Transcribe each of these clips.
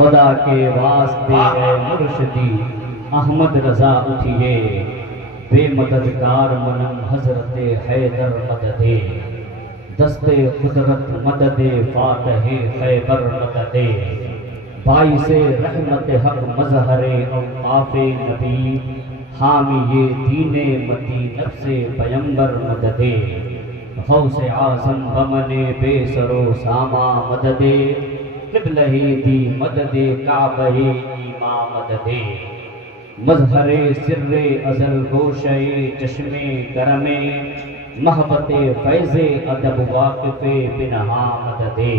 خدا کے واسطے اے مرشدی احمد رضا اٹھیے، بے مددگار منم حضرت حیدر مددے، دست قدرت مدد فاتح خیبر مددے، باعث رحمت حق مظہر اوقاف نبی، حامی دین متی نفس پیمبر مددے، غوث اعظم بمن بے سر و ساما مددے، قبلہ دی مدد کعبہ ایما مددے، مظہر سر ازل گوشہ چشم کرم، محبت فیض ادب واقف پنہا مددے،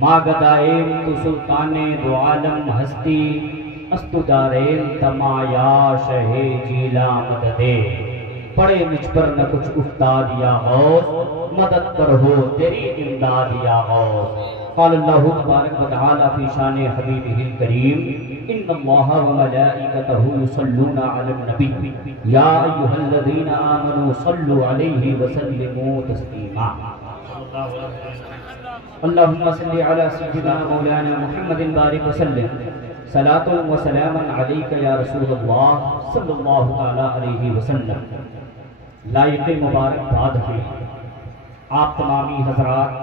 ماگدائیم تو سلطان دو عالم ہستی، استدارین تمایا شہ جیلا مددے، پڑے مجھ پر نہ کچھ افتاد یا غوث، مدد پر ہو تیری امداد یا غوث۔ قال اللہ تبارک و تعالی فی شان حبیبہ الکریم، ان اللہ وملائکتہ یصلون علی النبی یا ایہا الذین آمنوا صلوا علیہ وسلموا تسلیما۔ اللہم صلی علی سیدنا مولانا محمد بارک وسلم، صلاۃ و سلام علیک یا رسول اللہ صلی اللہ علیہ وسلم۔ لائق مبارک باد ہے آپ تمامی حضرات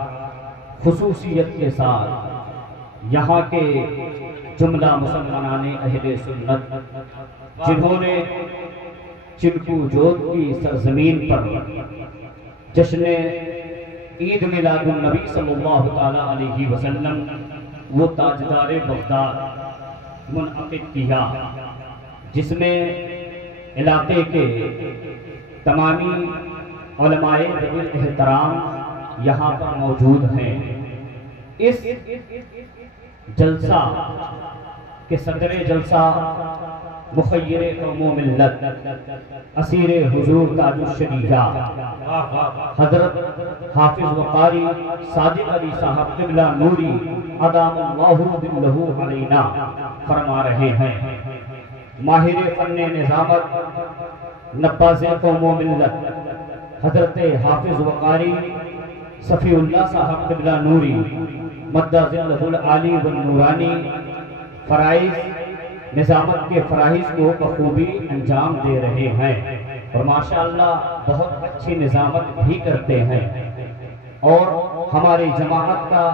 خصوصیت کے ساتھ یہاں کے جملہ مسلمانان اہل سنت، جنہوں نے چنکو جوت کی سرزمین پر جشن عید میلاد النبی صلی اللہ علیہ وسلم وہ تاجدار بغداد منعقد کیا، جس میں علاقے کے تمامی علماء ذوی احترام یہاں پر موجود ہیں۔ اس جلسہ کے صدر جلسہ مخیر قوم و ملت، اسیر حضور تاج الشریعہ حضرت حافظ وقاری صادق علی صاحب قبلہ نوری ادام اللہ ظلہ علینا فرما رہے ہیں۔ ماہر فن نظامت نباز قوم و ملت حضرت حافظ وقاری صفی اللہ صاحب قبلہ نوری مدہ ظلہ العالی والنورانی فرائض نظامت کے فرائض کو بخوبی انجام دے رہے ہیں، اور ماشاءاللہ بہت اچھی نظامت بھی کرتے ہیں، اور ہماری جماعت کا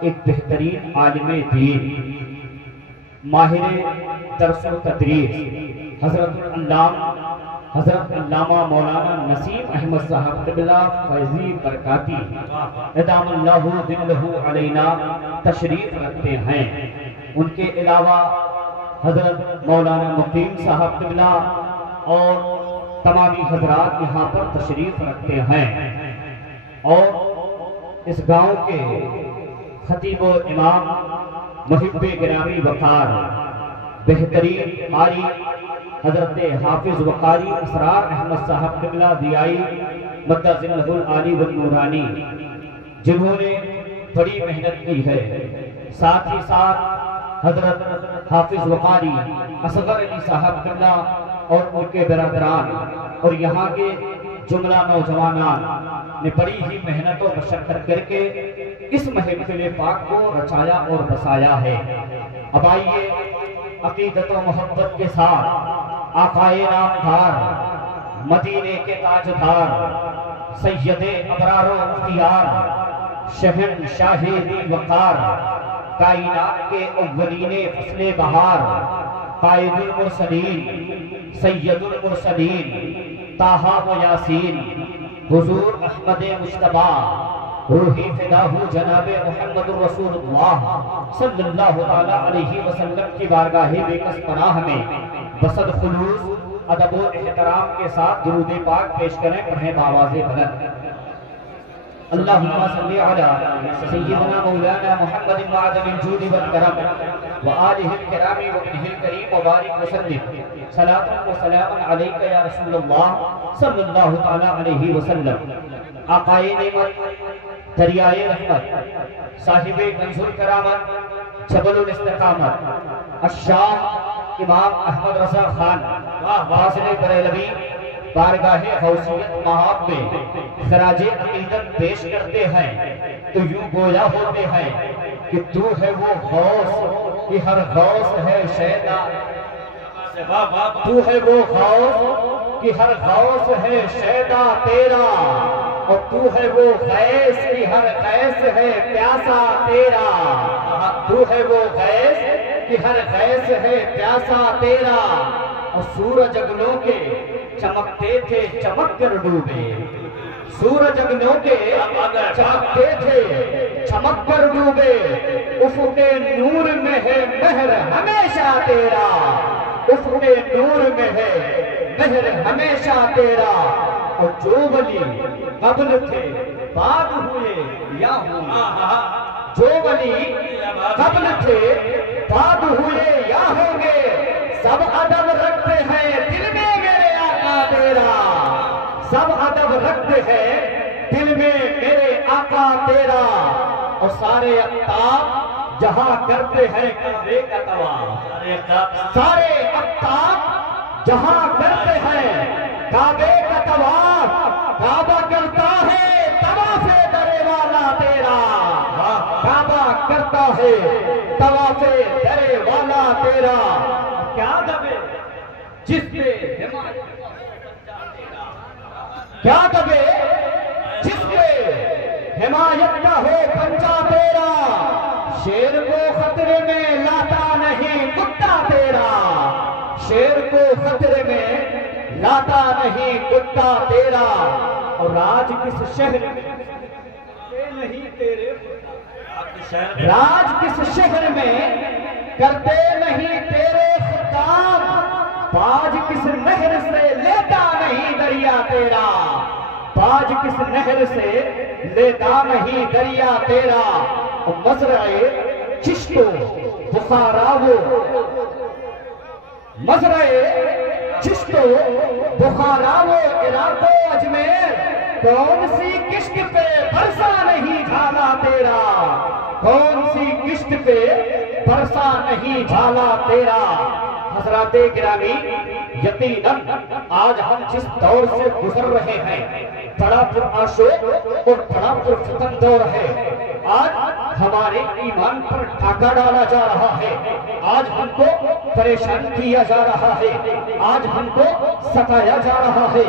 ایک بہترین عالم دین، ماہر درس و تدریس حضرت علامہ مولانا نسیم احمد صاحب قبلہ فیضی برکاتی ادام اللہ ظلہ علینا تشریف رکھتے ہیں۔ ان کے علاوہ حضرت مولانا مقیم صاحب قبلہ اور تمامی حضرات یہاں پر تشریف رکھتے ہیں، اور اس گاؤں کے خطیب و امام محب گرامی وقار بہترین قاری حضرت حافظ وقاری اسرار احمد صاحب قبلہ دیائی مدہ ظلہ العالی والنورانی، جنہوں نے بڑی محنت کی ہے، ساتھ ہی ساتھ حضرت حافظ وقاری اصغر علی صاحب قبلہ اور ان کے برادران اور یہاں کے جملہ نوجوانان نے بڑی ہی محنت و مشقت کر کے اس محفل پاک کو رچایا اور بسایا ہے۔ اب آئیے عقیدت و محبت کے ساتھ آقائے نامدار مدینے کے تاجدار سید ابرار و اختیار شہنشاہ دی وقار کائنات کے اولین فصل بہار قائد المرسلین سید المرسلین طٰہٰ و یاسین حضور احمد مجتبیٰ روحی فداہ جناب محمد رسول اللہ صلی اللہ علیہ وسلم کی بارگاہ بے کس پناہ میں بصد خلوص ادب و احترام کے ساتھ درود پاک پیش کریں، پڑھیں بآواز بلند۔ اللہم صلی علی سیدنا مولانا محمد معدن الجود والکرم وآلہ الکرام وابنہ الکریم وبارک وسلم، صلاۃ و سلام علیک یا رسول اللہ صلی اللہ علیہ وسلم۔ آقائے نعمت، دریائے رحمت، صاحب کنز الکرامت، جبل الاستقامت، الشاہ امام احمد رضا خان فاضل بریلوی بارگاہ غوثیت مآب میں خراج عقیدت پیش کرتے ہیں۔ تو یوں گویا ہوتے ہیں کہ تو ہے وہ غوث کہ ہر غوث ہے شیدا، تو ہے وہ غوث کہ ہر غوث ہے شیدا تیرا، اور تو ہے وہ غیث کہ ہر غیث ہے پیاسا تیرا، تو ہے وہ غیث کہ ہر غیث ہے پیاسا تیرا، اور سورج اگنوں کے چمکتے تھے چمک کر ڈوبے، سورج اگنوں کے چمکتے تھے چمک کر ڈوبے، افق نور میں ہے مہر ہمیشہ تیرا، افق نور میں ہے مہر ہمیشہ تیرا، اور جو ولی قبل تھے بعد ہوئے یا ہوں، جو ولی قبل تھے بعد ہوئے یا ہوں گے، سب ادب رکھتے ہیں دل میں میرے آقا تیرا، سب ادب رکھتے ہیں دل میں میرے آقا تیرا، اور سارے اقطاب جہاں کرتے ہیں کعبے کا طواف، سارے اقطاب جہاں کرتے ہیں کعبے کا طواف، کعبہ کرتا ہے طواف درے والا تیرا، کعبہ کرتا ہے طواف درے والا تیرا، کیا دبے جس پہ کیا دبے جس پہ حمایت کا ہو پنجا تیرا، شیر کو خطرے میں لاتا نہیں کتا تیرا، شیر کو خطرے میں لاتا نہیں کتا تیرا، اور راج کس شہر میں نہیں تیرے، راج کس شہر میں کرتے نہیں تیرے خطاب، باج کس نہر سے لیتا نہیں دریا تیرا، باج کس نہر سے لیتا نہیں دریا تیرا، اور مزرعے چشت و بخارا وہ، مزرعے چشت و بخارا وہ عراق و اجمیر، کون سی کشت پہ برسا نہیں جھالا تیرا، کون سی کشت پہ برسا نہیں جھالا تیرا۔ حضرات گرامی، یقیناً آج ہم جس دور سے گزر رہے ہیں بڑا پرآشوق اور بڑا پرفتن دور ہے، آج ہمارے ایمان پر ڈاکہ ڈالا جا رہا ہے، آج ہم کو پریشان کیا جا رہا ہے، آج ہم کو ستایا جا رہا ہے،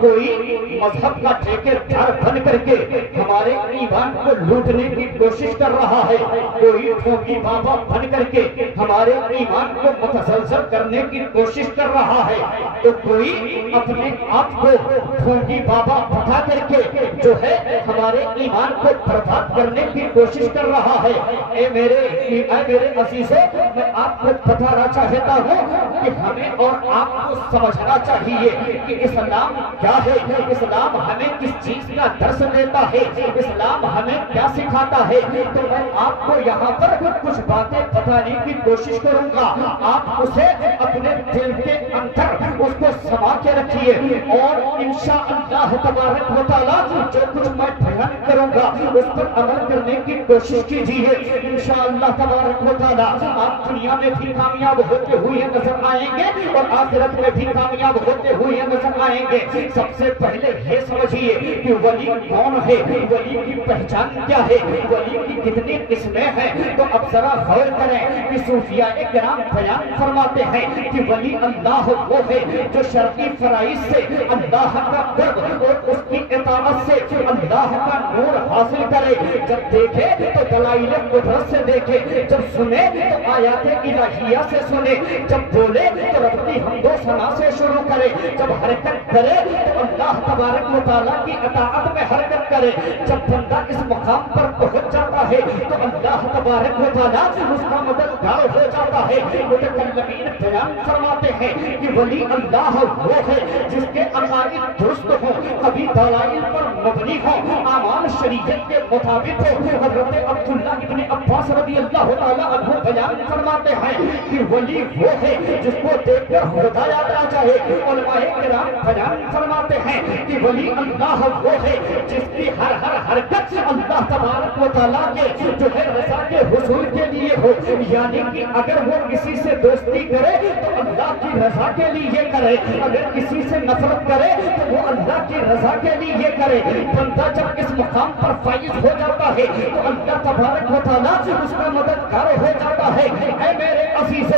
کوئی مذہب کا ٹھیکیدار بن کر کے ہمارے ایمان کو لوٹنے کی کوشش کر رہا ہے، کوئی ٹھوکی بابا بن کر کے ہمارے ایمان کو متزلزل کرنے کی کوشش کر رہا ہے، تو کوئی اپنے آپ کو ٹھوکی بابا بتا کر کے جو ہے ہمارے ایمان کو برباد کرنے کی کوشش کر رہا ہے۔ اے میرے عزیزوں، میں آپ کو بتانا چاہتا ہوں کہ ہمیں اور آپ کو سمجھنا چاہیے کہ اسلام کیا ہے، اسلام ہمیں کس چیز کا درس دیتا ہے، اسلام ہمیں کیا سکھاتا ہے۔ تو میں آپ کو یہاں پر کچھ باتیں بتانے کی کوشش کروں گا، آپ اسے اپنے دل کے اندر اس کو سما کے رکھیے، اور انشاءاللہ تبارک و تعالیٰ جو کچھ میں بیان کروں گا اس پر عمل کرنے کی کوشش کیجیے، انشاءاللہ تبارک و تعالیٰ آپ دنیا میں بھی کامیاب ہوتے ہوئے نظر آئیں گے اور آخرت میں بھی کامیاب ہوتے ہوئے نظر آئیں گے۔ سب سے پہلے یہ سمجھیے کہ ولی کون ہے، ولی کی پہچان کیا ہے، ولی کی کتنی قسمیں ہیں۔ تو اب ذرا غور کریں کہ صوفیاء کرام بیان فرماتے ہیں کہ ولی اللہ وہ ہے جو شرعی فرائض سے اللہ کا قرب اور اس کی اطاعت سے اللہ کا نور حاصل کرے، جب دیکھے تو دلائل قدرت سے دیکھے، جب سنے تو آیات الہیہ سے سنے، جب بولے تو رب کی حمد و ثنا سے شروع کرے، جب حرکت کرے تو اللہ تبارک و تعالیٰ کی اطاعت میں حرکت کرے۔ جب بندہ اس مقام پر پہنچ جاتا ہے تو اللہ تبارک و تعالیٰ اس کا مددگار ہو جاتا ہے۔ متکلمین بیان فرماتے ہیں کہ ولی اللہ وہ ہے جس کے عقائد درست ہوں، کبھی دلائل پر مبنی ہوں، اعمال شریعت کے مطابق ہو۔ حضرت عبداللہ ابن عباس رضی اللہ تعالیٰ عنہ بیان فرماتے ہیں کہ ولی ولی وہ ہے جس کو دیکھ کر خدا یاد آ جائے۔ علماء کرام بیان فرماتے ہیں کہ ولی اللہ وہ ہے جس کی ہر حرکت اللہ تبارک و تعالیٰ کے جو ہے رضا کے حصول کے لیے ہو، یعنی کہ اگر وہ کسی سے دوستی کرے تو اللہ کی رضا کے لیے کرے، اگر کسی سے نفرت کرے تو وہ اللہ کی رضا کے لیے کرے۔ بندہ جب اس مقام پر فائز ہو جاتا ہے تو اللہ تبارک و تعالیٰ اس کا مددگار ہو جاتا ہے۔ اے میرے عزیزو،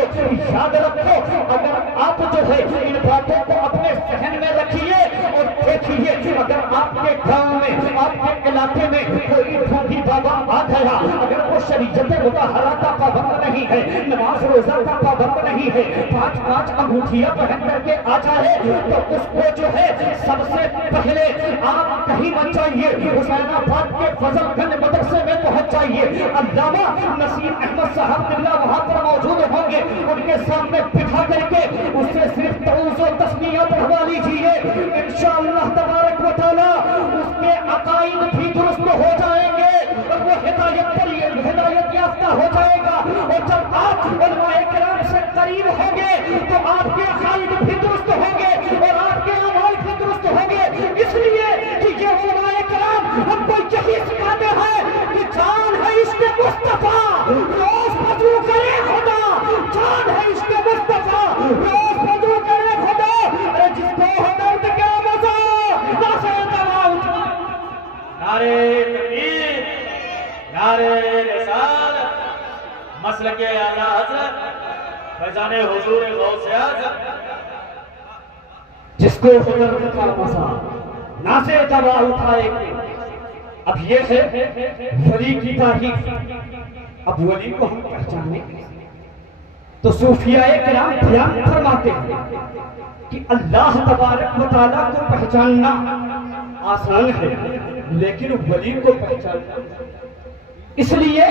یاد رکھو، اگر آپ جو ہے ان باتوں کو اپنے ذہن میں رکھیے اور دیکھیے، اگر آپ کے گاؤں میں، آپ کے علاقے میں کوئی ڈھونگی بابا آ گیا، اگر وہ شریعت مطہرہ کا پابند نہیں ہے، نماز روزہ کا پابند نہیں ہے، 5 انگوٹھیاں پہن کر کے آ جائے تو اس کو جو ہے سب سے پہلے آپ کہیں مت جائیے، حسین آباد کے فضل گنج مدرسے میں پہنچ جائیے۔ علامہ نصیر احمد صاحب قبلہ وہاں پر موجود ہوں گے، ان کے سامنے بٹھا کر کے اس سے صرف تعوذ و تسمیہ پڑھوا لیجیے، انشاءاللہ تبارک و تعالیٰ اس کے عقائد بھی درست ہو جائیں گے اور وہ ہدایت یافتہ ہو جائے گا۔ اور جب آپ علماء کرام سے قریب ہوں گے تو آپ کے عقائد بھی درست ہوں گے اور آپ کے اعمال بھی درست ہوں گے، اس لیے کہ یہ علماء کرام ہم کو یہی سکھاتے ہیں کہ جان ہے عشق مصطفیٰ، روز وضو کرے خدا، جان ہے عشق مصطفیٰ، روز وضو کرے خدا، ارے جس کو ہو درد کیا مزہ، نعرہ تواؤ، نعرہ تکبیر، نعرہ رسالت، مسلک اعلیٰ حضرت فیضان حضور غوث اعظم، جس کو درد کا مزہ نازے دوا اٹھائے گے۔ اب یہ ہے ولی کی تاریخ۔ اب ولی کو ہم پہچانے تو صوفیاء کرام بیان فرماتے ہیں کہ اللہ تبارک و تعالیٰ کو پہچاننا آسان ہے، لیکن ولی کو پہچاننا اس لیے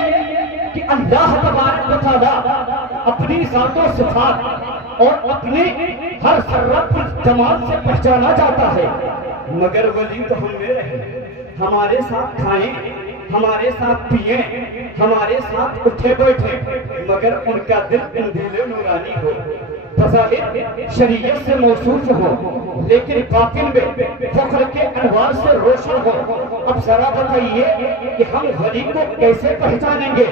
کہ اللہ تبارک و تعالیٰ اپنی ذات و صفات اور اپنے ہر ذرات جمال سے پہچانا جاتا ہے، مگر ولی تو ہم میں رہے، ہمارے ساتھ کھائیں، ہمارے ساتھ پئیں، ہمارے ساتھ اٹھے بیٹھے، مگر ان کا دل اندھیلے نورانی ہو، بظاہر شریعت سے موصوف ہو، لیکن باطن میں فخر کے انوار سے روشن ہو۔ اب ذرا بتائیے کہ ہم ولی کو کیسے پہچانیں گے؟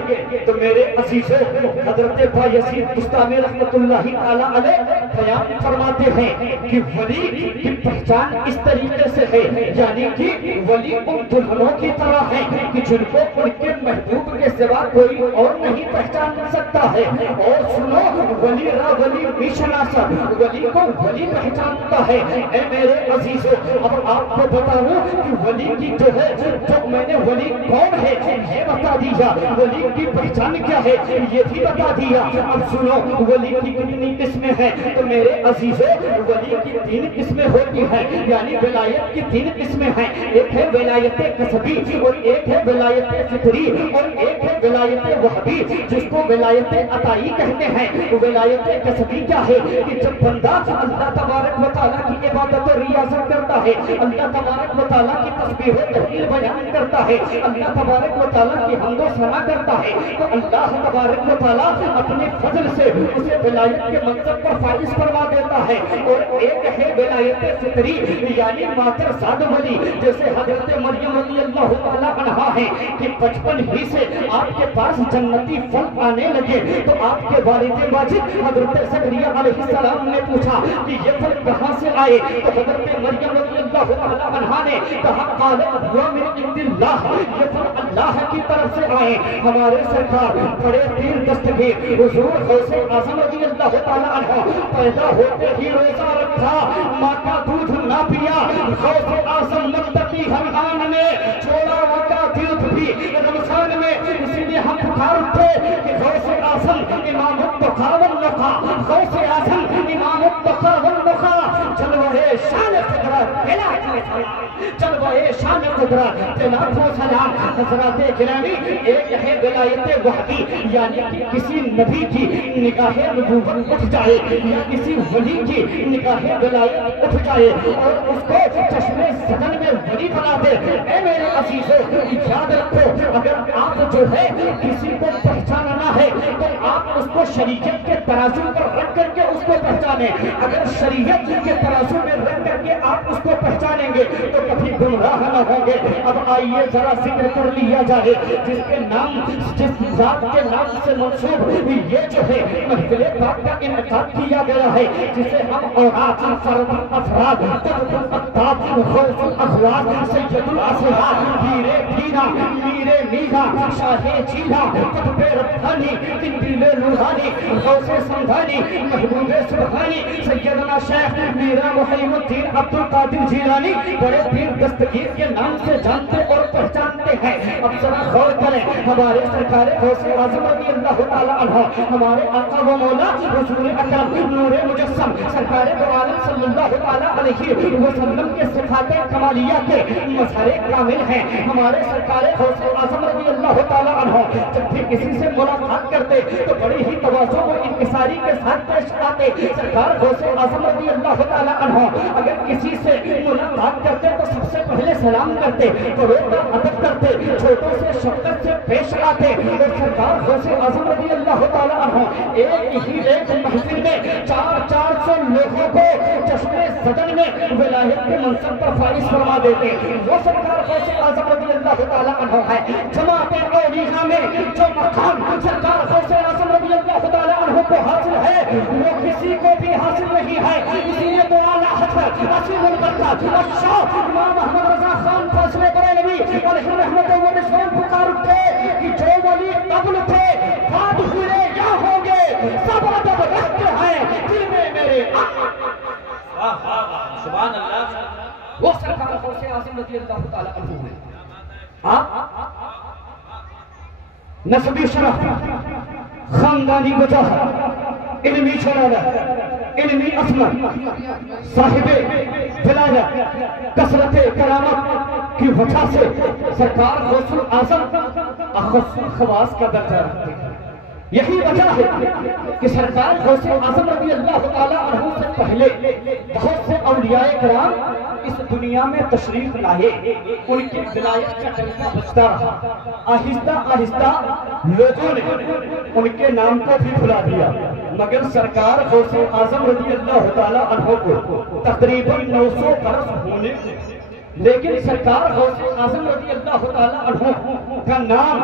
تو میرے عزیزوں، حضرت بایزید بستامی رحمت اللہ تعالیٰ علیہ بیان فرماتے ہیں کہ ولی کی پہچان اس طریقے سے ہے، یعنی کہ ولی ان دلہنوں کی طرح ہے کہ جن کو ان کے محبوب کے سوا کوئی اور نہیں پہچان سکتا ہے۔ اور سنو، ولی را ولی میشناسا، ولی کو ولی پہچانتا ہے۔ اے میرے عزیزوں، اب آپ کو بتاؤں کہ ولی کی جو ہے، جو میں نے ولی کون ہے یہ بتا دیا، ولی کی پہچان کیا ہے یہ بھی بتا دیا۔ اب سنو، ولی کی کتنی قسمیں ہیں؟ تو میرے عزیزوں، ولی کی 3 قسمیں ہوتی ہیں، یعنی ولایت کی 3 قسمیں ہیں۔ ایک ہے ولایت کسبی اور ایک ہے ولایت فطری اور ایک ہے ولایت وہبی، جس کو ولایت عطائی کہتے ہیں۔ ولایت کسبی کیا ہے کہ جب بندہ اللہ تبارک و تعالیٰ کی عبادت و ریاضت کرتا ہے، اللہ تبارک و تعالیٰ کی تسبیح و تحلیل بیان کرتا ہے، اللہ تبارک و تعالیٰ کی حمد و ثنا کرتا ہے، تو اللہ تبارک و تعالیٰ اپنے فضل سے اسے ولایت کے منصب پر فائز فرما دیتا ہے۔ اور ایک ہے ولایت فطری، یعنی مادر زاد ولی، جیسے حضرت مریم رضی اللہ تعالیٰ عنہا ہے کہ بچپن ہی سے آپ کے پاس جنتی پھل آنے لگے تو آپ کے والد ماجد حضرت زکریا علیہ السلام نے پوچھا کہ یہ پھل کہاں سے آئے؟ تو حضرت مریم رضی اللہ تعالیٰ عنہا نے کہا قال هو من عند اللہ، یہ پھل اللہ کی طرف سے آئے۔ ہمارے سرکار بڑے پیر دستگیر حضور غوث اعظم رضی اللہ تعالیٰ عنہ پیدا ہوتے ہی روزہ رکھا، ماں کا دودھ نہ پیا، غوث اعظم متقی حرمان نے چھوڑا ماں کا دودھ بھی رمضان میں، اسی لیے ہم پکار اٹھے کہ غوث اعظم امام التقیٰ والنقیٰ، غوث اعظم امام التقیٰ والنقیٰ، جلوہ شان فطرت پھیلا جلوہ شان قدرت تلاٹھو سلام حضرات گرامی ایک ہے ولایت وحدی یعنی کہ کسی نبی کی نگاہ نبوت اٹھ جائے یا کسی ولی کی نگاہ ولایت اٹھ جائے اور اس کو چشمے سدن میں ولی بنا دے. اے میرے عزیزو یاد رکھو اگر آپ جو ہے کسی کو پہچاننا ہے تو آپ اس کو شریعت کے ترازو پر رکھ کر کے اس کو پہچانیں. اگر شریعت کے ترازو میں رکھ کر کے آپ اس کو پہچانیں گے تو کبھی گمراہ نہ ہوں گے. اب آئیے ذرا ذکر کر لیا جائے جس کے نام جس ذات کے نام سے منسوب یہ جو ہے محفل پاک کا انعقاد کیا گیا ہے جسے ہم اوقات فرد افراد قطب الاقطاب غوث الاخلاق سید الاسرار پیر پیرا میر میرا شاہ چیلا قطب ربانی قندیل نورانی غوث سمدانی محبوب سبحانی سیدنا شیخ میرا محیم الدین عبدالقادر جیلانی بڑے پیر دستگیر کے نام سے جانتے اور پہچانتے ہیں. اب ذرا غور کریں ہمارے سرکار غوث اعظم رضی اللہ تعالی عنہ ہمارے آقا و مولا رسول اکرم نور مجسم سرکار دو عالم صلی اللہ تعالی علیہ وسلم کے صفات کمالیہ کے مظہر کامل ہیں. ہمارے سرکار غوث اعظم رضی اللہ تعالی عنہ جب بھی کسی سے ملاقات کرتے تو بڑی ہی تواضع و انکساری کے ساتھ پیش آتے. سرکار غوث اعظم رضی اللہ تعالی عنہ اگر کسی سے ملاقات کرتے تو سب سے پہلے سلام کرتے, بڑوں کا ادب کرتے, چھوٹوں سے شفقت سے پیش آتے. اور سرکار غوث اعظم رضی اللہ تعالی عنہ ایک محفل میں 400 لوگوں کو چشمے صدر میں ولایت کے منصب پر فائز فرما دیتے. وہ سرکار غوث اعظم رضی اللہ تعالی عنہ ہے. جماعت اولیاء میں جو مقام سرکار غوث اعظم رضی اللہ تعالی عنہ کو حاصل ہے وہ کسی کو بھی حاصل نہیں ہے. اسی لیے تو اعلیٰ حضرت عظیم البرکات الشاہ امام محمد رضا خان فاصلے بریلوی علیہ رحمت و رضوان پکار اٹھے کہ جو ولی قبل تھے بعد ہوئے یا ہوں گے سب ادب رکھتے ہیں دل میں میرے. سبحان اللہ. وہ سرکار غوث اعظم رضی اللہ تعالی عنہ ہے. نسبی شرف خاندانی وجہ علمی چھڑانا علمی عظمت صاحب ولایت کثرت کرامت کی وجہ سے سرکار غوث اعظم اخص خواص کا درجہ رکھتے ہیں. یہی وجہ ہے کہ سرکار غوث اعظم رضی اللہ تعالی عنہ سے پہلے بہت سے اولیاء کرام اس دنیا میں تشریف لائے. ان کی ولایت کا ڈنکا بجتا رہا. آہستہ آہستہ لوگوں نے ان کے نام کو بھی بھلا دیا مگر سرکار غوث اعظم رضی اللہ تعالی عنہ کو تقریباً 900 برس ہونے لیکن سرکار غوث اعظم رضی اللہ تعالی عنہ کا نام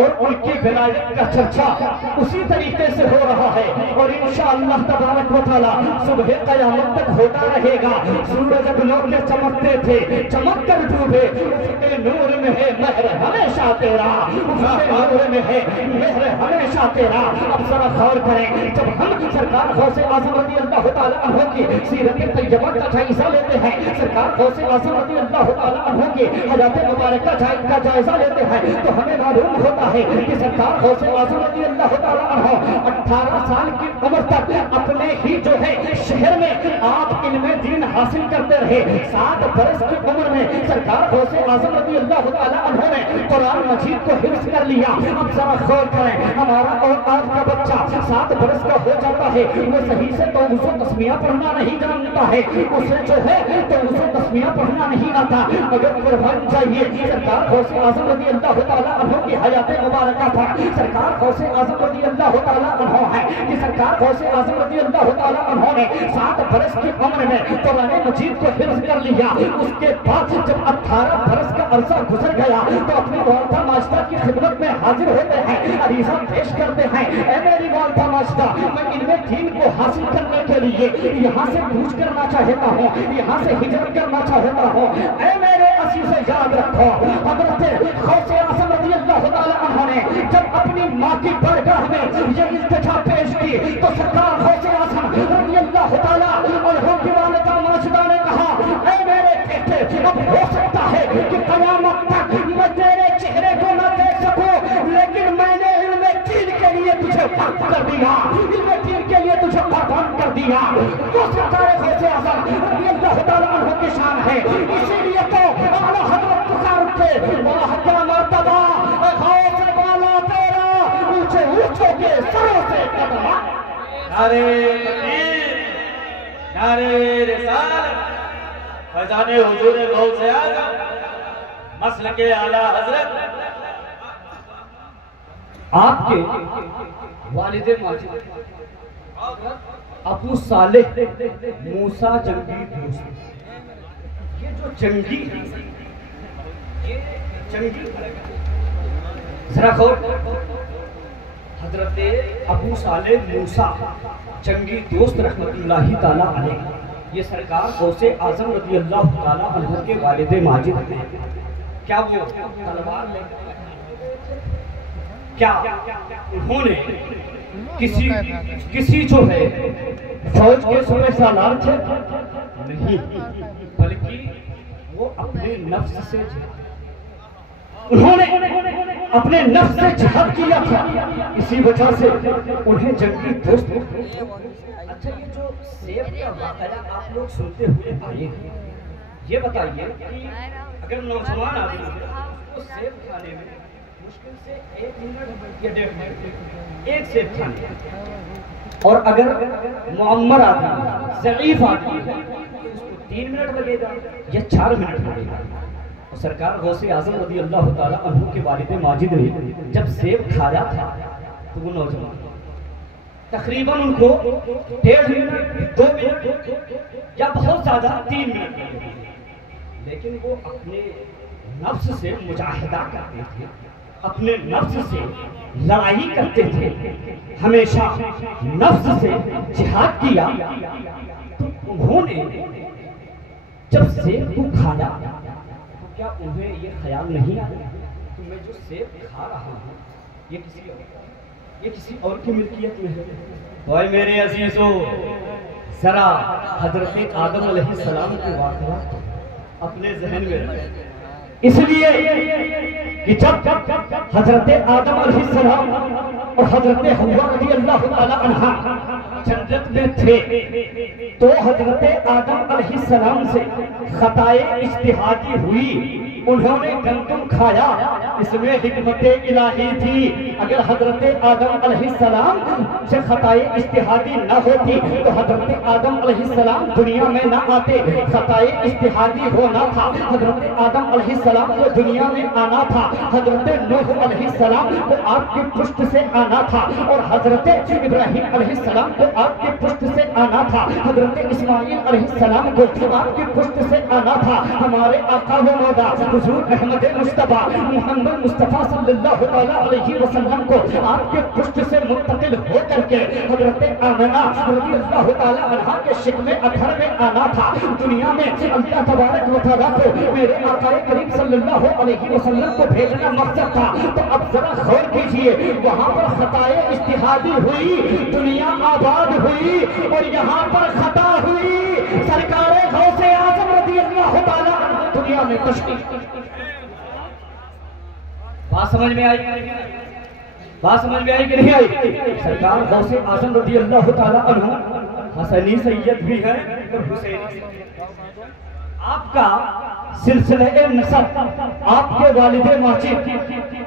اور ان کی ولایت کا چرچا اسی طریقے سے ہو رہا ہے اور انشاءاللہ تبارک و تعالی صبح قیامت تک ہوتا رہے گا. سورج گلوں کے چمکتے تھے چمک کر ڈوبے اس کے نور میں ہے مہر ہمیشہ تیرا, اس کے نور میں ہے مہر ہمیشہ تیرا. اب ذرا غور کریں جب ہم سرکار غوث اعظم رضی اللہ تعالی عنہ کی سیرت طیبہ کا جائزہ لیتے ہیں, سرکار غوث اعظم رضی اللہ تعالی عنہ کی حیات مبارکہ کا جائزہ لیتے ہیں تو ہمیں معلوم ہوتا ہے کہ سرکار غوث اعظم رضی اللہ تعالی عنہ 18 سال کی عمر تک اپنے ہی جو ہے شہر میں آپ علم دین حاصل کرتے رہے. 7 برس کی عمر میں سرکار غوث اعظم رضی اللہ تعالی عنہ نے قرآن مجید کو حفظ کر لیا. اب ذرا غور کریں ہمارا اور آپ کا بچہ 7 برس کا ہو جاتا ہے وہ صحیح سے توضیح و تسمیہ پڑھنا نہیں جانتا ہے, اسے جو ہے توضیح و تسمیہ پڑھنا نہیں آتا مگر قربان چاہیے سرکار غوث اعظم رضی اللہ تعالی عنہ کی حیات مبارکہ پر. سرکار غوث اعظم رضی اللہ تعالی عنہ ہے کہ سرکار غوث اعظم رضی اللہ تعالی عنہ نے 7 برس کی عمر میں قرآن مجید کو حفظ کر لیا. اس کے بعد جب 18 برس کا عرصہ گزر گیا تو اپنی والدہ ماجدہ کی خدمت میں حاضر ہوتے ہیں, عریضہ پیش کرتے ہیں. اے میری والدہ ماجدہ میں علم دین کو حاصل کرنے کے لیے یہاں سے کوچ کرنا چاہتا ہوں, یہاں سے ہجرت کرنا چاہتا ہوں. اے میرے عزیز یاد رکھو حضرت غوث اعظم رضی اللہ تعالی عنہ نے جب اپنی ماں کی بارگاہ میں یہ التجا پیش کی تو سرکار غوث اعظم رضی اللہ تعالی عنہ کی والدہ ماجدہ نے کہا اے میرے بیٹے اب ہو سکتا ہے کہ قیامت تک میں تیرے چہرے کو نہ دیکھ سکوں لیکن میں نے علم دین کے لیے تجھے وقف کر دیا, علم دین کے لیے تجھے قربان کر دیا. تو سرکار غوث اعظم رضی اللہ تعالی عنہ کی شان ہے، اسی لیے تو اعلیٰ حضرت پکار اٹھے اللہ کا مرتبہ غوث والا تیرا اونچے اونچوں کے سروں سے قدم۔ نعرے تکبیر، نعرے رسالت، فیضان حضور غوث اعظم مسلک اعلیٰ حضرت۔ آپ کے والد ماجد ابو صالح موسیٰ جنگی دوست، یہ جو جنگی ذرا غور، حضرت ابو صالح موسیٰ جنگی دوست رحمت اللہ تعالیٰ علیہ، یہ سرکار غوث اعظم رضی اللہ تعالیٰ عنہ کے والد ماجد ہیں۔ کیا وہ تلوار لے کیا انہوں نے کسی جو ہے فوج کے سپہ سالار تھے؟ نہیں، بلکہ وہ اپنے نفس سے انہوں نے اپنے نفس سے جہاد کیا تھا، اسی وجہ سے انہیں جنگی دوست۔ اچھا، یہ جو سیب کا واقعہ آپ لوگ سنتے ہوئے آئے ہیں، یہ بتائیے کہ اگر نوجوان آدمی وہ سیب کھانے میں مشکل سے 1 منٹ یا 1.5 منٹ ایک سیب کھانے، اور اگر معمر آدمی ضعیف آدمی ہے تو اس کو 3 منٹ لگے گا یا 4 منٹ لگے گا۔ اور سرکار غوث اعظم رضی اللہ تعالیٰ عنہ کے والد ماجد نے جب سیب کھایا تھا تو وہ نوجوان تقریباً ان کو 1.5 منٹ 2 منٹ یا بہت زیادہ 3 منٹ لگے، لیکن وہ اپنے نفس سے مجاہدہ کرتے تھے، اپنے نفس سے لڑائی کرتے تھے، ہمیشہ نفس سے جہاد کیا۔ تو انہوں نے جب سیب کو کھایا تو کیا انہیں یہ خیال نہیں آیا کہ میں جو سیب کھا رہا ہوں یہ کسی اور کی ملکیت میں ہے؟ اوے میرے عزیزو، ذرا حضرت آدم علیہ السلام کے واقعات اپنے ذہن میں رکھیں، اس لیے کہ جب حضرت آدم علیہ السلام اور حضرت حوا رضی اللہ تعالی عنہا جنت میں تھے تو حضرت آدم علیہ السلام سے خطائے اجتہادی ہوئی، انہوں نے گندم کھایا، اس میں حکمت الہی تھی۔ اگر حضرت آدم علیہ السلام سے خطائے اجتہادی نہ ہوتی تو حضرت آدم علیہ السلام دنیا میں نہ آتے، خطائے اجتہادی ہونا تھا، حضرت آدم علیہ السلام کو دنیا میں آنا تھا، حضرت نوح علیہ السلام کو آپ کی پشت سے آنا تھا، اور حضرت ابراہیم علیہ السلام کو آپ کی پشت سے آنا تھا، حضرت اسماعیل علیہ السلام کو آپ کی پشت سے آنا تھا۔ ہمارے آقا و مولا حضور احمد مصطفیٰ محمد مصطفیٰ صلی اللہ علیہ وسلم کو آپ کے پشت سے منتقل ہو کر کے حضرت آمنہ رضی اللہ تعالی عنہا کے شکم اطہر میں آنا تھا۔ دنیا میں اللہ تبارک و تعالیٰ کو میرے آقا کریم صلی اللہ علیہ وسلم کو بھیجنا مقصد تھا، تو اب ذرا غور کیجئے، وہاں پر خطائے اجتہادی ہوئی، دنیا آباد ہوئی، اور یہاں پر خطا ہوئی، سرکار غوث اعظم رضی اللہ تعالی عنہ دنیا میں تشریف۔ بات سمجھ میں آئی کہ نہیں آئی؟ سرکار غوث اعظم رضی اللہ تعالی عنہ حسنی سید بھی ہے اور حسینی سید۔ آپ کا سلسلہ نسب آپ کے والد ماجد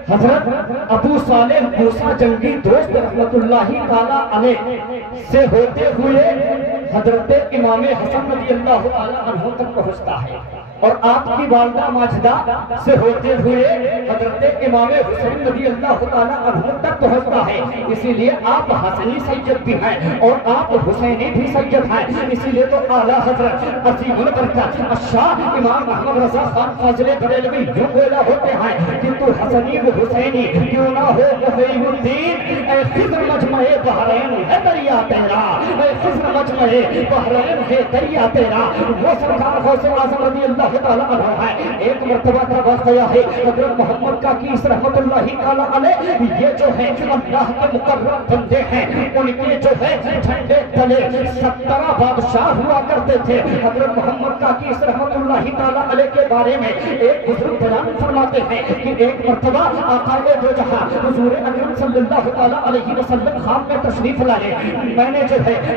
حضرت ابو صالح موسیٰ جنگی دوست رحمت اللہ تعالی علیہ سے ہوتے ہوئے حضرت امام حسن رضی اللہ تعالی عنہ تک پہنچتا ہے، اور آپ کی والدہ ماجدہ سے ہوتے ہوئے حضرت امام حسین رضی اللہ تعالی عنہ تک پہنچتا ہے۔ اسی لیے آپ حسنی سید بھی ہیں اور آپ حسینی بھی سید ہیں، اسی لیے تو اعلیٰ حضرت عظیم البرکت شاہ امام محمد رضا خان فاضل بریلوی یوں بولا ہوتے ہیں کہ تو حسنی و حسینی کیوں نہ ہو محی الدین، اے خضر مجمع بحرین ہے دریا تیرا، اے خضر مجمع بحرین ہے دریا تیرا۔ وہ سرکار غوث اعظم رضی اللہ تعالی عنہ ہے۔ ایک مرتبہ کا واقعہ ہے، حضرت محمد کاکیس رحمت اللہ تعالی علیہ، یہ جو ہے اللہ کے مقرب بندے ہیں، ان کے جو ہے جھنڈے تلے 17 بادشاہ ہوا کرتے تھے۔ حضرت محمد کاکیس رحمت اللہ تعالی علیہ کے بارے میں ایک بزرگ بیان فرماتے ہیں کہ ایک مرتبہ آقا دو جہاں حضور اکرم صلی اللہ تعالی علیہ وسلم خان میں تشریف لائے، میں نے جو ہے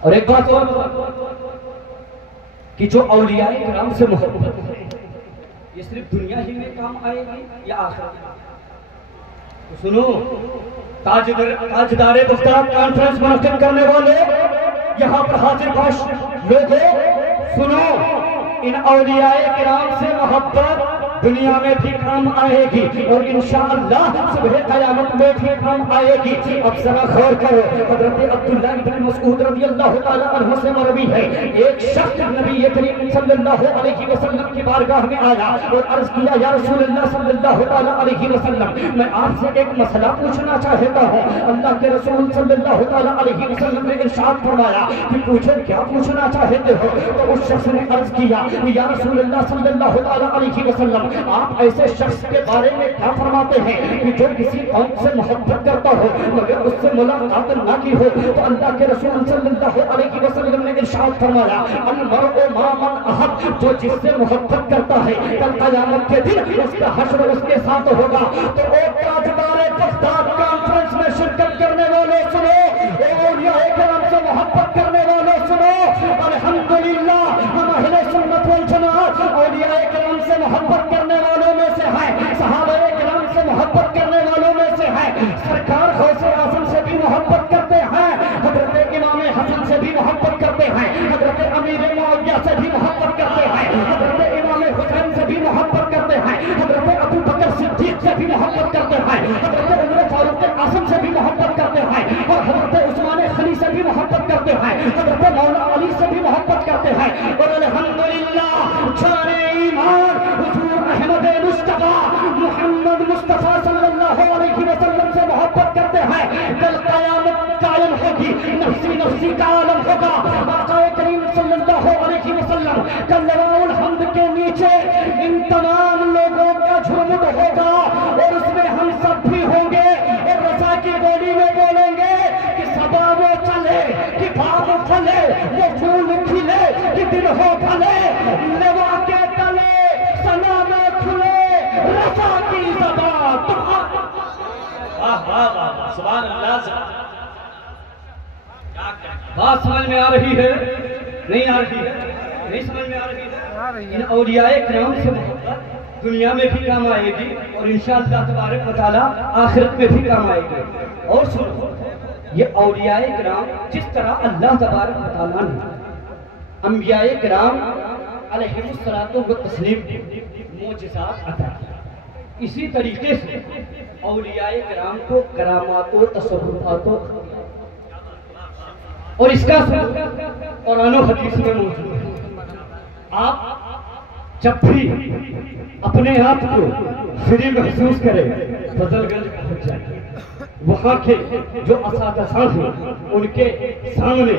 اور ایک بات اور کہ جو اولیاء کرام سے محبت ہے یہ صرف دنیا ہی میں کام آئے گی یا آخرت میں؟ تو سنو تاجدار بغداد کانفرنس منعقد کرنے والے یہاں پر حاضر باش لوگوں سنو، ان اولیاء کرام سے محبت دنیا میں بھی کام آئے گی اور انشاءاللہ صبح قیامت میں بھی کام آئے گی۔ اب ذرا غور کرو، حضرت عبداللہ بن مسعود رضی اللہ تعالی عنہ سے مروی ہے ایک شخص نبی کریم صلی اللہ علیہ وسلم کی بارگاہ میں آیا اور عرض کیا یا رسول اللہ صلی اللہ تعالی علیہ وسلم میں آپ سے ایک مسئلہ پوچھنا چاہتا ہوں۔ اللہ کے رسول صلی اللہ تعالی علیہ وسلم نے ارشاد فرمایا کہ پوچھیں کیا پوچھنا چاہتے ہو؟ تو اس شخص نے عرض کیا یا رسول اللہ صلی اللہ تعالی علیہ وسلم آپ ایسے شخص کے بارے میں کیا فرماتے ہیں کہ جو کسی قوم سے محبت کرتا ہو مگر اس سے ملاقات نہ کی ہو؟ تو اللہ کے رسول صلی اللہ علیہ وسلم نے ارشاد فرمایا المرء مع من احب، جو جس سے محبت کرتا ہے کل قیامت کے دن اس کا حشر اس کے ساتھ ہوگا۔ تو او تاجدار بغداد کانفرنس میں شرکت کرنے والے سنو، اولیاء کرام سے محبت کرنے والے سنو، الحمدللہ ہم اہل سنت والجماعت اولیاء کرام سے محبت کرنے والوں میں سے ہیں، صحابہ کرام سے محبت کرنے والوں میں سے ہیں، سرکار غوث اعظم سے بھی محبت کرتے ہیں، حضرت امام حسن سے بھی محبت کرتے ہیں، حضرت امیر معاویہ سے بھی محبت کرتے ہیں، حضرت امام حسین سے بھی محبت کرتے ہیں، حضرت ابو بکر صدیق سے بھی محبت کرتے ہیں، حضرت عمر فاروق اعظم سے بھی محبت کرتے ہیں، اور حضرت عثمان غنی سے بھی محبت کرتے ہیں، حضرت مولا علی سے بھی محبت کرتے ہیں، اور الحمدللہ جان ایمان حضور احمد مصطفیٰ محمد مصطفیٰ صلی اللہ علیہ وسلم سے محبت کرتے ہیں۔ کل قیامت قائم ہوگی، نفسی نفسی کا عالم ہوگا، آقا کریم صلی اللہ علیہ وسلم کل لواء الحمد کے نیچے ان تمام لوگوں کا جھومٹ ہوگا اور اس میں ہم سب بھی ہوں گے، اور رضا کی بولی میں بولیں گے کہ صبا وہ چلے کہ باب پھلے، وہ پھول کھلے کہ دن ہو بھلے، لوا کے تلے سنا میں کھلے رضا کی زبان۔ سبحان اللہ۔ بات سمجھ میں آ رہی ہے نہیں آ رہی ہے؟ نہیں سمجھ میں آ رہی ہے؟ ان اولیاء کرام سے محبت دنیا میں بھی کام آئے گی اور انشاءاللہ تبارک و تعالی آخرت میں بھی کام آئے گی۔ اور سنو، یہ اولیاء کرام جس طرح اللہ تبارک و تعالی نے انبیاء کرام علیہ الصلوۃ والتسلیم معجزات عطا کیا، اسی طریقے سے اولیاء کرام کو کرامات و تصرفات اور اس کا قرآن و حدیث میں موجود ہے۔ آپ جب بھی اپنے آپ کو فری محسوس کریں فضل گنج پہنچ جائیں، وہاں کے جو اساتذہ ہیں ان کے سامنے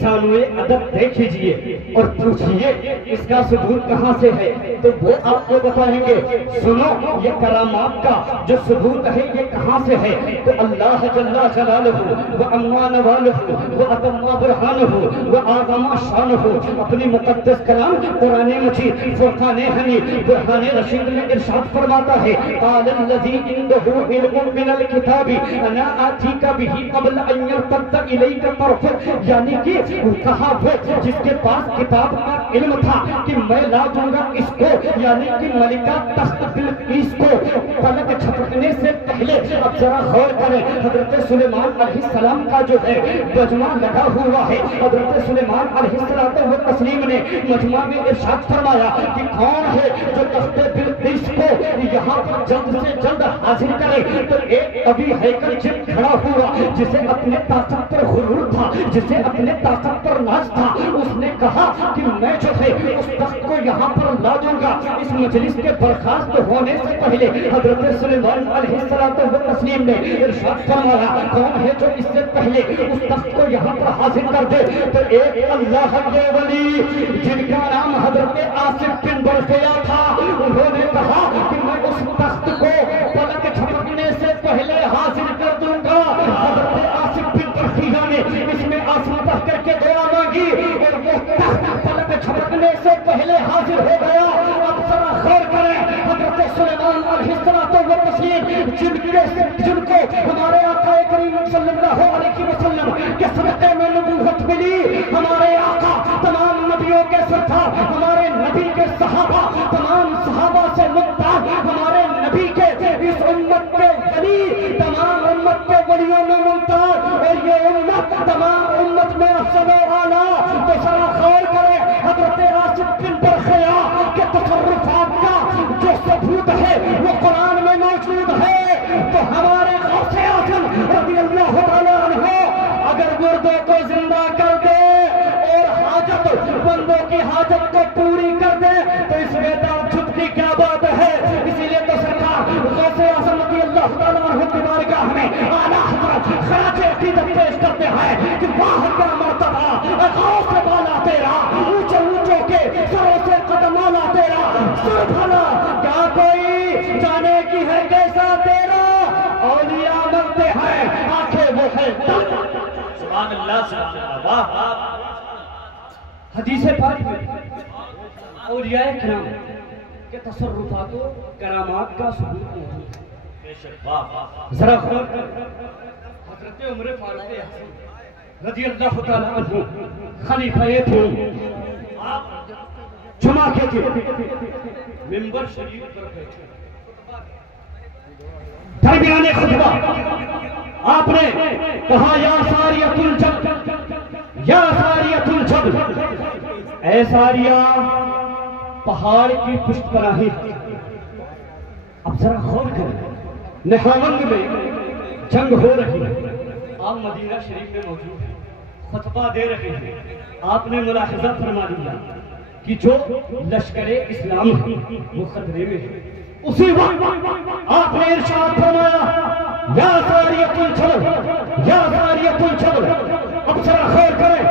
ثانوی ادب دیکھ لیجیے اور پوچھئے اس کا ثبوت کہاں سے ہے، تو وہ آپ کو بتائیں گے سنو یہ کرامات کا جو ثبوت ہے یہ کہاں سے ہے، تو اللہ جل جلالہ و عما نوالہ و اتم برہانہ و اعظم شانہ اپنی مقدس کلام قرآن مجید فرقان حمید برہان رشید میں ارشاد فرماتا ہے قال الذی عنده علم من الکتاب انا آتیک بہ قبل ان یرتد الیک طرفک، یعنی کہ کہا وہ جس کے پاس کتاب کا علم تھا کہ میں لا دوں گا اس کو، یعنی کہ ملکہ تخت بلقیس کو پلک جھپکنے سے پہلے۔ اب ذرا غور کریں، حضرت سلیمان علیہ السلام کا جو ہے مجمع لگا ہوا ہے، حضرت سلیمان علیہ السلام نے مجمع میں ارشاد فرمایا کہ کون ہے جو تخت بلقیس کو یہاں پر جلد سے جلد حاضر کرے، تو ایک ابھی ہیکل جب کھڑا ہوا جسے اپنے طاقت پر غرور تھا، جسے اپنے طاقت پر ناز تھا، اس نے کہا کہ میں جو ہے اس تخت کو یہاں پر لا دوں گا۔ اس مجلس کے برخاست ہونے سے پہلے حضرت سلیمان علیہ السلام نے ارشاد فرمایا کون ہے جو اس سے پہلے اس تخت کو یہاں پر حاضر کر دے، تو ایک اللہ کے ولی جن کا نام حضرت آصف بن برقیہ تھا، انہوں نے کہا کہ میں اس تخت کو پلک جھپکنے سے پہلے حاصل کر دوں گا۔ حضرت آصف بن برقیہ نے اس میں آسمان تک کر کے دعا مانگی اور وہ تخت پلک جھپکنے سے پہلے حاضر ہو گیا۔ اب ذرا غور کریں، حضرت سلیمان علیہ السلام جن کو ہمارے آقا کریم صلی اللہ علیہ وسلم صحابہ تمام صحابہ سے ممتاز ہمارے نبی کے اس امت کے ولی تمام امت کے ولیوں میں ممتاز اور یہ امت تمام امت میں افضل و اعلیٰ تو ذرا غور کرے حضرت آصف بن برخیا کے تصرفات کا جو ثبوت ہے وہ قرآن میں موجود ہے تو ہمارے غوث اعظم رضی اللہ تعالیٰ عنہ اگر مردوں کو زندہ کر دے اور حاجت بندوں کی حاجت کو پوری کر دے تو اس میں تعجب کی کیا بات ہے. اسی لیے تو سرکار غوث اعظم رضی اللہ تعالیٰ عنہ کی بارگاہ میں اعلیٰ حضرت خراج عقیدت پیش کرتے ہیں کہ واہ کیا مرتبہ غوث بالا تیرا اونچے اونچوں کے سروں سے قدم والا تیرا سر بھلا کیا کوئی جانے کی ہے کیسا تیرا اولیاء مرتے ہیں آنکھیں وہ ہے سبحان اللہ سبحان اللہ واہ. حدیث پاک میں اولیاء کرام کے تصرفات و کرامات کا ثبوت موجود ہے. بے شک واہ واہ. ذرا غور کر حضرت عمر فاروق اعظم رضی اللہ تعالیٰ عنہ خلیفہ تھے. جمعہ کے دن منبر شریف پر بیٹھے درمیان خطبہ آپ نے کہا یا ساریۃ الجبل یا ساریۃ الجبل اے ساریہ پہاڑ کی پشت پناہی. اب ذرا غور کریں نہاوند میں جنگ ہو رہی ہے آپ مدینہ شریف میں موجود ہیں خطبہ دے رہے ہیں. آپ نے ملاحظہ فرما دیا کہ جو لشکر اسلام ہے وہ خطرے میں ہے. اسی وقت آپ نے ارشاد فرمایا یا ساریۃ الجبل یا ساریۃ الجبل. اب ذرا غور کریں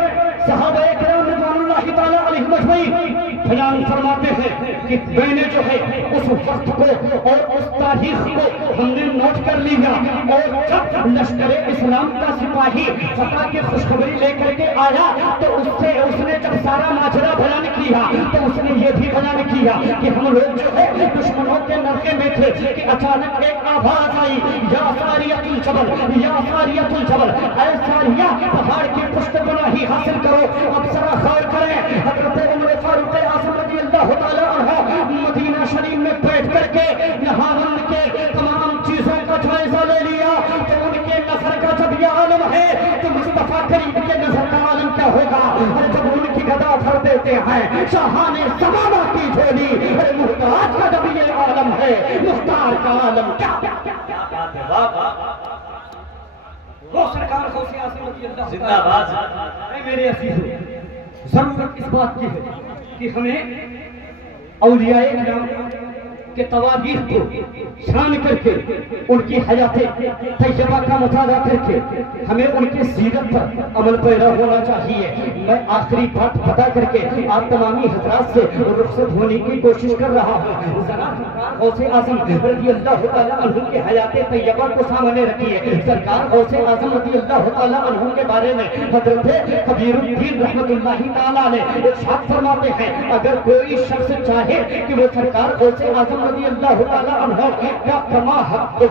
صحابہ کرام رضوان اللہ تعالیٰ علیہ مجمعین بیان فرماتے ہیں کہ میں نے جو ہے اس وقت کو اور اس تاریخ کو ہم نے نوٹ کر لیا اور جب لشکر اسلام کا سپاہی فتح کی خوشخبری لے کر کے آیا تو اس نے جب سارا ماجرا بیان کیا تو اس نے یہ بھی بیان کیا کہ ہم لوگ جو ہے دشمنوں کے نرقے میں تھے کہ اچانک ایک آواز آئی یا ساریۃ الجبل یا ساریۃ الجبل اے ساریہ پہاڑ کی پشت پناہی حاصل کرو. اب ذرا غور کریں حضرت عمر فاروق اعظم رضی اللہ تعالیٰ عنہ مدینہ شریف میں بیٹھ کر کے نہاوند کے تمام چیزوں کا جائزہ لے لیا تو ان کے نظر کا جب یہ عالم ہے تو مصطفیٰ کریم کے نظر کا عالم کیا ہوگا. جب ان کی گدا بھر دیتے ہیں شاہان زمانہ کی جھولی محتاج کا جب یہ عالم ہے مختار کا عالم کیا بات ہے واہ واہ. وہ سرکار غوث اعظم رضی اللہ زندہ باد. اے میرے عزیزو ضرورت اس بات کی ہے کہ ہمیں اولیاء کرام کے تواریخ کو شان کر کے ان کی حیات طیبہ کا مطالعہ کر کے ہمیں ان کی سیرت پر عمل پیرا ہونا چاہیے. میں آخری بات بتا کر کے آپ تمامی حضرات سے رخصت ہونے کی کوشش کر رہا ہوں. غوث اعظم رضی اللہ تعالیٰ عنہ کے حیات طیبہ کو سامنے رکھیے. سرکار غوث اعظم رضی اللہ تعالیٰ عنہ کے بارے میں حضرت کبیر الدین رحمت اللہ تعالیٰ نے ارشاد فرماتے ہیں اگر کوئی شخص چاہے کہ وہ سرکار غوث اعظم رضی اللہ تعالیٰ عنہ کا کما حق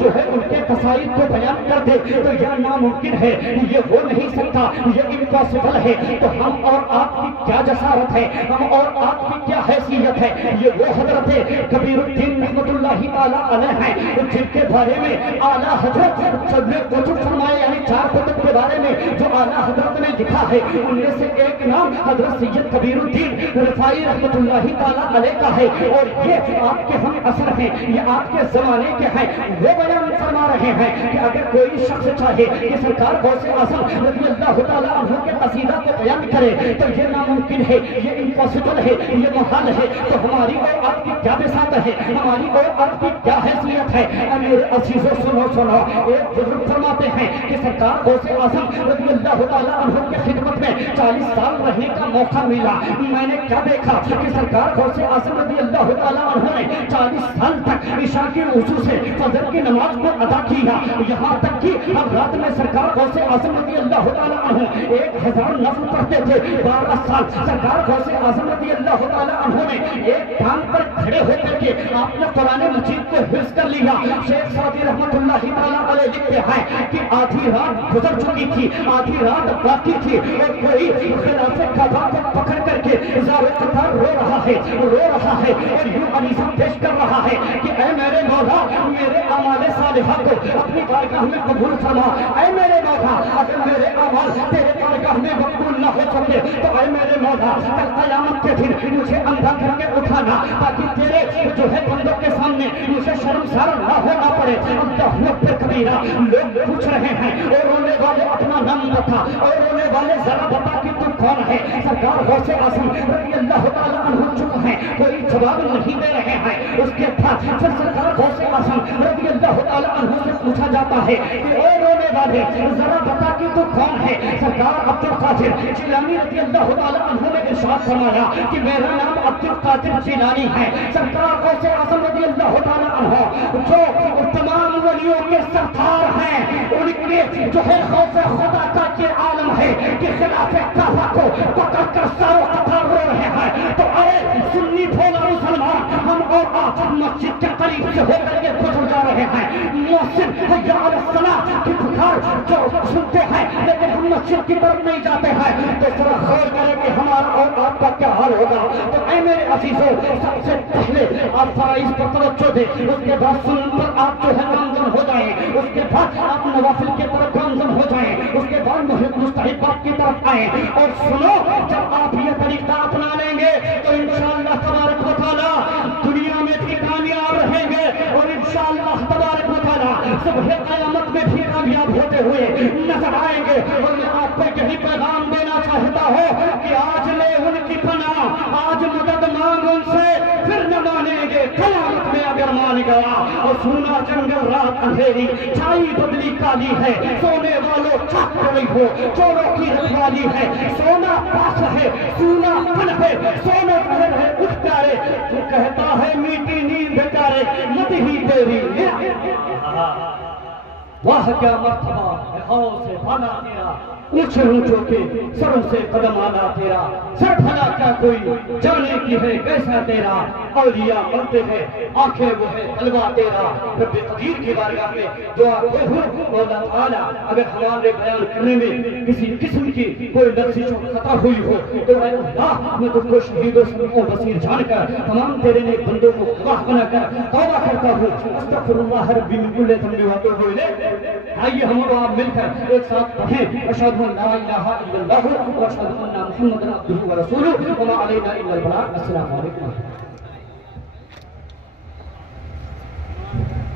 جو ہے ان کے قصائد کو بیان کر دے تو یہ ناممکن ہے, یہ ہو نہیں سکتا, یہ امپاسبل ہے. تو ہم اور آپ کی کیا جسارت ہے, ہم اور آپ کی کیا حیثیت ہے. یہ وہ حضرت کبیر الدین رحمت اللہ تعالیٰ علیہ ہیں جن کے بارے میں اعلیٰ حضرت کتب فرمائے, یعنی 4 کتب کے بارے میں جو اعلیٰ حضرت نے لکھا ہے ان میں سے ایک نام حضرت سید کبیر الدین رفاعی رحمت اللہ تعالیٰ علیہ کا ہے. اور یہ آپ کے ہم اثر ہیں, یہ آپ کے زمانے کے ہیں. وہ بیان فرما رہے ہیں کہ اگر کوئی شخص چاہے کہ سرکار غوث اعظم رضی اللہ تعالیٰ عنہ کے قصیدہ کو بیان کرے تو یہ ناممکن ہے, یہ امپاسبل ہے, یہ محال ہے. تو ہماری اور آپ کی کیا بساط ہے, ہماری اور آپ کی کیا حیثیت ہے. میرے عزیزو سنو سنو, ایک بزرگ فرماتے ہیں کہ سرکار غوث اعظم رضی اللہ تعالیٰ عنہ کی خدمت میں 40 سال رہنے کا موقع ملا. میں نے کیا دیکھا کہ سرکار غوث اعظم رضی اللہ تعالیٰ عنہ نے 40 سال تک عشاء کے وضو سے فجر کی نماز کو ادا کیا، یہاں تک کہ اب رات میں سرکار غوث اعظم رضی اللہ تعالیٰ عنہ 1000 نفل پڑھتے تھے 12 سال۔ سرکار غوث اعظم رضی اللہ تعالیٰ عنہ نے ایک ٹانگ پر کھڑے ہو کر کے آپ نے قرآن مجید کو حفظ کر لیا۔ شیخ سعدی رحمت اللہ تعالیٰ علیہ لکھتے ہیں کہ آدھی رات گزر چکی تھی، آدھی رات باقی تھی، اور کوئی خلاف کعبہ کو پکڑ کر کے زار قطار رو رہا ہے اور یوں عریضہ پیش کر رہا ہے کہ اے میرے مولا میرے اعمال صالحہ کو اپنی بارگاہ میں قبول فرما، اے میرے مولا اگر میرے اعمال تیرے بارگاہ میں مقبول نہ ہو سکے تو اے میرے مولا کل قیامت کے دن مجھے اندھا کر کے اٹھانا تاکہ تیرے جو ہے بندوں کے سامنے مجھے شرمسار نہ ہونا پڑے۔ اللہ اکبر کبیرہ، لوگ پوچھ رہے ہیں اور رونے والے اپنا نام بتا، اور رونے والے ذرا بتا کہ تم کون ہے؟ سرکار غوث اعظم رضی اللہ تعالیٰ عنہ چپ ہیں، کوئی جواب نہیں دے رہے ہیں۔ اس کے بعد پھر سرکار غوث اعظم رضی اللہ تعالیٰ عنہ سے پوچھا جاتا ہے کہ اے رونے والے ذرا بتا کہ تو کون ہے؟ سرکار عبد القادر جیلانی رضی اللہ تعالیٰ عنہ نے ارشاد فرمایا کہ میرا نام عبد القادر جیلانی ہے۔ سرکار غوث اعظم رضی اللہ تعالیٰ عنہ جو تمام ولیوں کے سردار ہیں، ان کے جو ہے خوف خدا کا یہ عالم ہے کہ خلاف کعبہ کو پکڑ کر ساروں قطار رو رہے ہیں۔ تو اے سنی بھولا مسلمان، ہم اور آپ مسجد کے قریب سے ہو کر کے گزر جا رہے ہیں، محسن حی علی الصلاۃ کی پکار جو سنتے ہیں لیکن ہم مسجد کی طرف نہیں جاتے ہیں، تو ذرا غور کریں کہ ہمارا اور آپ کا کیا حال ہوگا۔ تو اے میرے عزیزوں، سب سے پہلے آپ فرائض پر توجہ دیں، اس کے بعد سنن پر آپ جو ہے گامزن ہو جائیں، اس کے بعد آپ نوافل کی طرف گامزن ہو جائیں، اس کے بعد مستحبات کی طرف آئیں۔ اور سنو، جب آپ یہ طریقہ اپنا لیں گے تو انشاءاللہ تبارک و تعالیٰ دنیا میں بھی کامیاب رہیں گے، اور انشاءاللہ تبارک و تعالیٰ صبح قیامت میں بھی کامیاب ہوتے ہوئے نظر آئیں گے۔ اور میں آپ کو یہی پیغام دینا چاہتا ہوں کہ آج لے ان کی پناہ، آج مدد مانگ ان سے، پھر نہ مانیں گے قیامت میں اگر مان گیا۔ اور سونا جنگل رات اندھیری، چھائی بدلی کالی ہے، سونے والوں چھپ رہی ہو، چوروں کی رکھوالی ہے، سونا پاس ہے سونا پن ہے، سونا پہن ہے اٹھ پیارے، تو کہتا ہے میٹھی نیند بیچارے مت ہی تیری۔ واہ کیا مرتبہ ہے غوث فنا تیرا، اونچے اونچوں کے سروں سے قدم آنا تیرا، سر بھلا کیا کوئی جانے کی ہے کیسا تیرا، اولیاء مرتے ہیں آنکھیں وہ ہے طلبہ تیرا۔ رب قدیر کی بارگاہ میں دعا دے ہوں مولا تعالیٰ اگر ہمارے بیان کرنے میں کسی قسم کی کوئی لفظ خطا ہوئی ہو تو اے اللہ میں تجھ کو شہید و سمیع بصیر جان کر تمام تیرے نیک بندوں کو گواہ بنا کر توبہ کرتا ہوں۔ استغفر اللہ ربی من کل ذنب واتوب الیہ۔ آئیے ہم اور آپ مل کر ایک ساتھ پڑھیں اشہد ان لا الہ الا اللہ واشہد ان محمدا عبدہ ورسولہ وما علینا الا البلاغ۔ السلام علیکم۔